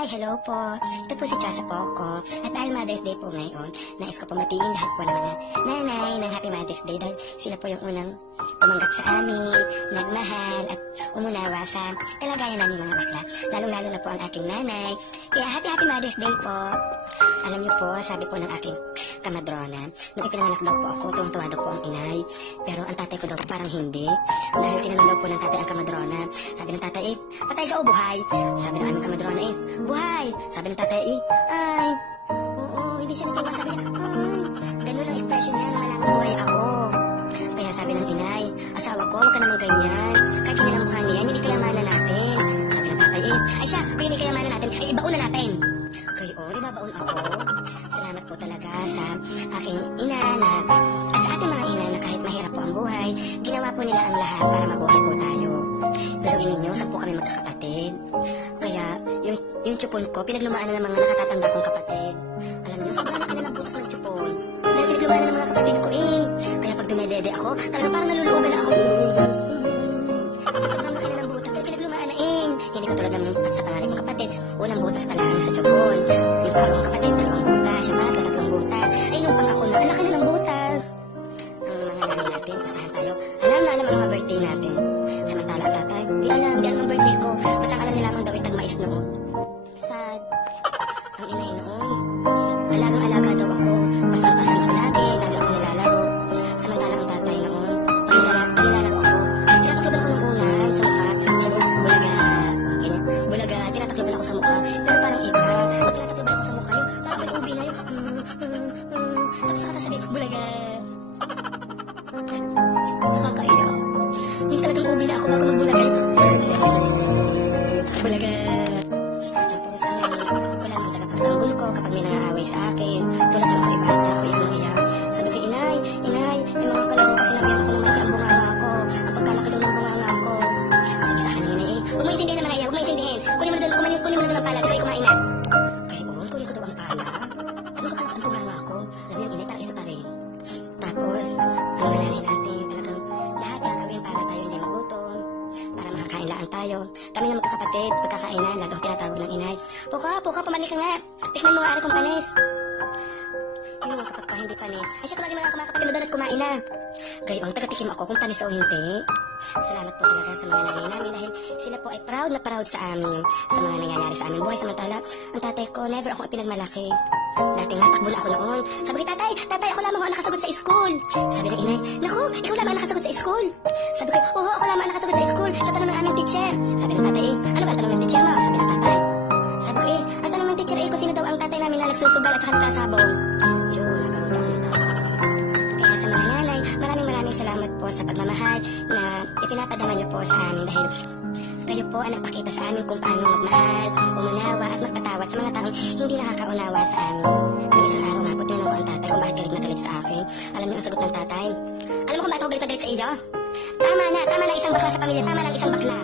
Hi, hello po. Ito po si Chasa Poco. At dahil Mother's Day po ngayon, nais ko po matiin lahat po ng mga nanay ng Happy Mother's Day dahil sila po yung unang tumanggap sa amin, nagmahal at umunawa sa kalagayan namin mga bakla. Lalong-lalo na po ang aking nanay. Kaya Happy Mother's Day po. Alam niyo po, sabi po ng aking kamadrona, nung ipinanganak daw po ako, tuwang-tuwa daw po ang inay. Pero ang tatay ko daw po parang hindi. Dahil tinanong daw po ng tatay ang kamadrona. Sabi ng tatay, patay ka o buhay? Sabi ng aming kamadrona, buhay! Sabi ng tatay, ay, oo, hindi siya natiwa. Sabi niya, ganun ang expression niya nung malamang buhay ako. Kaya sabi ng inay, asawa ko, huwag ka naman ganyan. Kahit hindi ang mukha niyan, hindi kayamanan natin. Sabi ng tatay, ay siya, kung hindi kayamanan natin, ay ibaon na natin. Kayo, ibabaon ako. Salamat po talaga sa aking ina na, at sa ating mga ina na kahit mahirap po ang buhay, ginawa po nila ang lahat para mabuhay po tayo. Pero ninyo, sa po kami magkakapatid. Kaya, yung tsupon ko, pinaglumaan na ng mga nakatatanda kong kapatid. Alam nyo, sobrang laki na ng butas ng tsupon. Dahil pinaglumaan na ng mga kapatid ko Kaya pag dumedede ako, talaga parang nalulugan na ako. Sobrang laki na ng butas, dahil pinaglumaan na Hindi katulad ng sa pangalan kong kapatid, unang butas pa lang sa tsupon. Yung pangalawang kapatid, dalawang butas. Yung pangatlo, tatlong butas. Ay, nung pangako na, ang laki na ng butas. Ang mga nanay natin, pustahan tayo. Alam na ang mga birthday natin. Samantala ang tatay, di alam ang birthday ko. Basta alam niya lamang daw itagmais noon. Sad. Ang inay noon. Alagang-alaga daw ako. Pasang-pasang ako lagi ako nilalaro. Samantala ang tatay noon. Pag nilalaro ako, tinatakloban ako ng unan sa mukha. Sabi, bulaga. Ganyan, bulaga. Tinatakloban ako sa mukha. Pero parang iba. Pag tinatakloban ako sa mukha, yung parang may ubi na yung tapos nakasasabi, bulaga. Nakakaiyak. Yung talagang ubi na ako bago magbulaga yung bulaga. Tapos ang wala mang tagapagtanggol ko kapag may nangaaway sa akin. Tulad ng mga ibata, ako yung iyak. Sabi ko, inay, may mga kalaro ko, sinabihan ako ng malaki ang bunganga ko. Ang pagkalaki daw ng bunganga ko. Sabi sa akin ng inay, huwag mo intindihin naman, huwag mo intindihin. Kunin mo na doon ang pala, kasi kumain na. Kaya kunin ko daw ang pala. Ano ka kalaki ang bunganga ko? Sabi ng inay, parang isa pa rin. Tapos, ang mananay natin, talagang lahat gagawin para tayo hindi magutom, para makakain lang tayo. Kami na magkakapatid, pagkakainan, lagi ako tinatawag ng inay. Puka, pumani ka nga. Tikman mo nga ari kong panis. Yun, kapag ka hindi panis, ay siya tumagin mga kapatid mo doon at kumain na. Gayong, tagatikim ako kung panis o hindi. Salamat po talaga sa mga nanay namin dahil sila po ay proud na proud sa amin sa mga nangyayari sa aming buhay. Samantala, ang tatay ko, never akong ipinagmalaki. Dati nga, takbo na ako noon. Sabi ko, tatay, ako lamang ang nakasagot sa school. Sabi ng inay, naku, ikaw lamang ang nakasagot sa school. Sabi ko, oo, ako lamang ang nakasagot sa school sa tanong ng aming teacher. Sabi ng tatay, ano ba ang tanong ng teacher mo? Sabi ng tatay. Sabi ko, ang tanong ng teacher kung sino daw ang tatay namin na nagsusugal at saka nagsasabong. Yun, nagkaroon ako ng tawa. Kaya sa mga nanay, maraming salamat po sa pagmamahal na ipinapadama niyo po sa amin dahil kayo po ang nagpakita sa amin kung paano magmahal, umunawa at magpatawad sa mga taong hindi nakakaunawa sa amin. Nung isang araw nga po, tinanong ko ang tatay kung bakit galit na galit sa akin. Alam niyo ang sagot ng tatay? Alam mo kung bakit ako galit na galit sa iyo? Tama na isang bakla sa pamilya, tama na isang bakla.